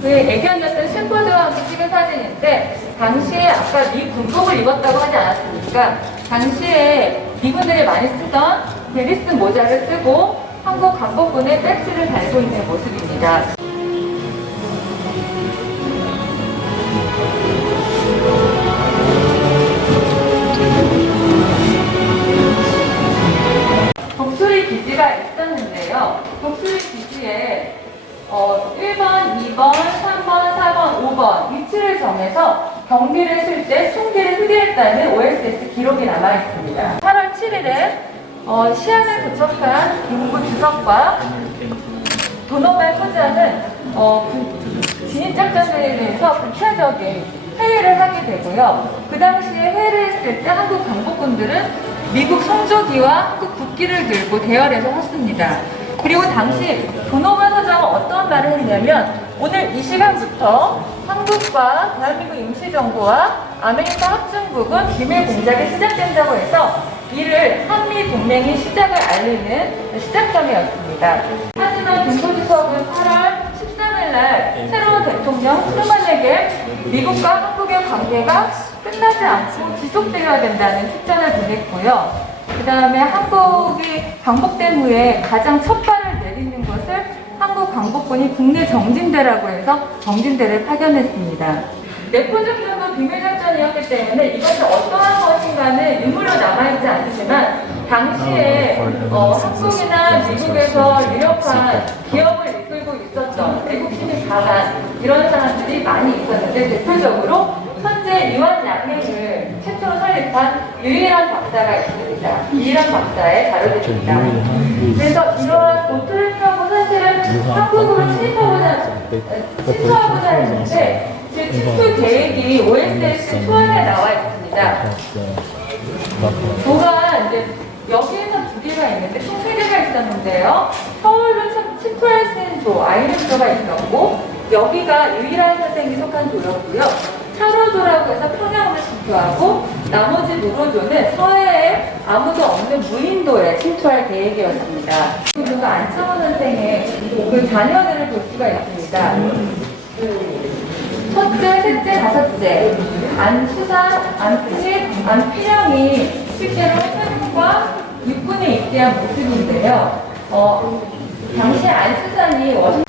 그 애견이었던 셰퍼드와 함께 찍은 사진인데 당시에 아까 미 군복을 입었다고 하지 않았습니까? 당시에 미군들이 많이 쓰던 베리슨 모자를 쓰고 한국 강복군의 배지를 달고 있는 모습입니다. 독수리 기지가 있었는데요. 독수리 기지에 어, 1번, 2번, 3번, 4번, 5번 위치를 정해서 경비를 쓸때 총기를 흡입했다는 OSS 기록이 남아 있습니다. 8월 7일에 어, 시안에 도착한 김구 주석과 도노발 소장은 어, 그 진입작전에 대해서 구체적인 회의를 하게 되고요. 그 당시에 회의를 했을 때 한국 강복군들은 미국 성조기와 한국 국기를 들고 대열에서 섰습니다. 그리고 당시 소장은 어떤 말을 했냐면 오늘 이 시간부터 한국과 대한민국 임시정부와 아메리카 합중국은 비밀 공작이 시작된다고 해서 이를 한미 동맹의 시작을 알리는 시작점이었습니다. 하지만 김구주석은 8월 13일 날 새로운 대통령 트루먼에게 미국과 한국의 관계가 끝나지 않고 지속되어야 된다는 특전을 보냈고요. 그 다음에 한국이 광복된 후에 가장 첫 발을 한국 광복군이 국내 정진대라고 해서 정진대를 파견했습니다. 내포적 정도 비밀작전이었기 때문에 이것이 어떠한 것인가는 유무로 남아있지 않지만 당시에 어, 한국이나 미국에서 유력한 기업을 이끌고 있었던 외국신이 강한 이런 사람들이 많이 있었는데 대표적으로 현재 유한 양행을 최초로 설립한 유일한 박사가 있습니다. 유일한 박사의 자료들입니다. 그래서 이러한 노트를 사실은 한국으로 침입하고자 침투하고자 했는데 그 침투 계획이 OSS 초안에 나와 있습니다. 뭐가 이제 여기에서 두 개가 있는데 총세 개가 있었는데요. 서울로 침- 침투할 수 있는 조, 아이리스가 있었고 여기가 유일한 선생이 속한 조였고요. 차로조라고 해서 평양으로 침투하고 나머지 노로조는 서해에 아무도 없는 무인도에 침투할 계획이었습니다. 그리고 안창호 선생의 그 자녀들을 볼 수가 있습니다. 첫째, 셋째, 다섯째 안수산, 안필, 안필영이 실제로 해군과 육군에 입대한 모습인데요. 어, 당시 안수산이 워싱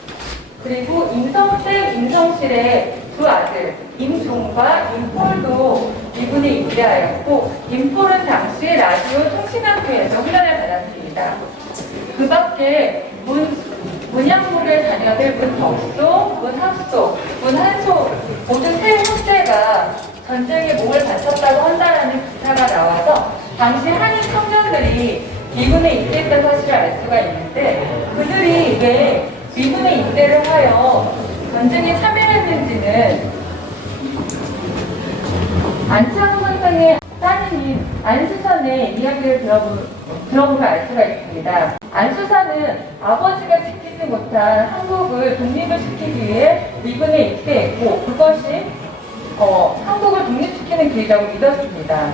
그리고 임성택, 임성실의 두 아들 임종과 임폴도 미군에 입대하였고 임폴은 당시 라디오 통신학교에서 훈련을 받았습니다. 그 밖에 문, 문양물의 자녀들 문덕소, 문학소, 문한소 모두 세 형제가 전쟁에 몸을 바쳤다고 한다라는 기사가 나와서 당시 한인 청년들이 미군에 입대했던 사실을 알 수가 있는데 그들이 왜 미군에 입대를 하여 전쟁에 참여 했는지는 안창호 선생의 따님인 안수산의 이야기를 들어보, 들어보 면 알 수가 있습니다. 안수산은 아버지가 지키지 못한 한국을 독립을 시키기 위해 미군에 입대했고 그것이 어, 한국을 독립시키는 길이라고 믿었습니다.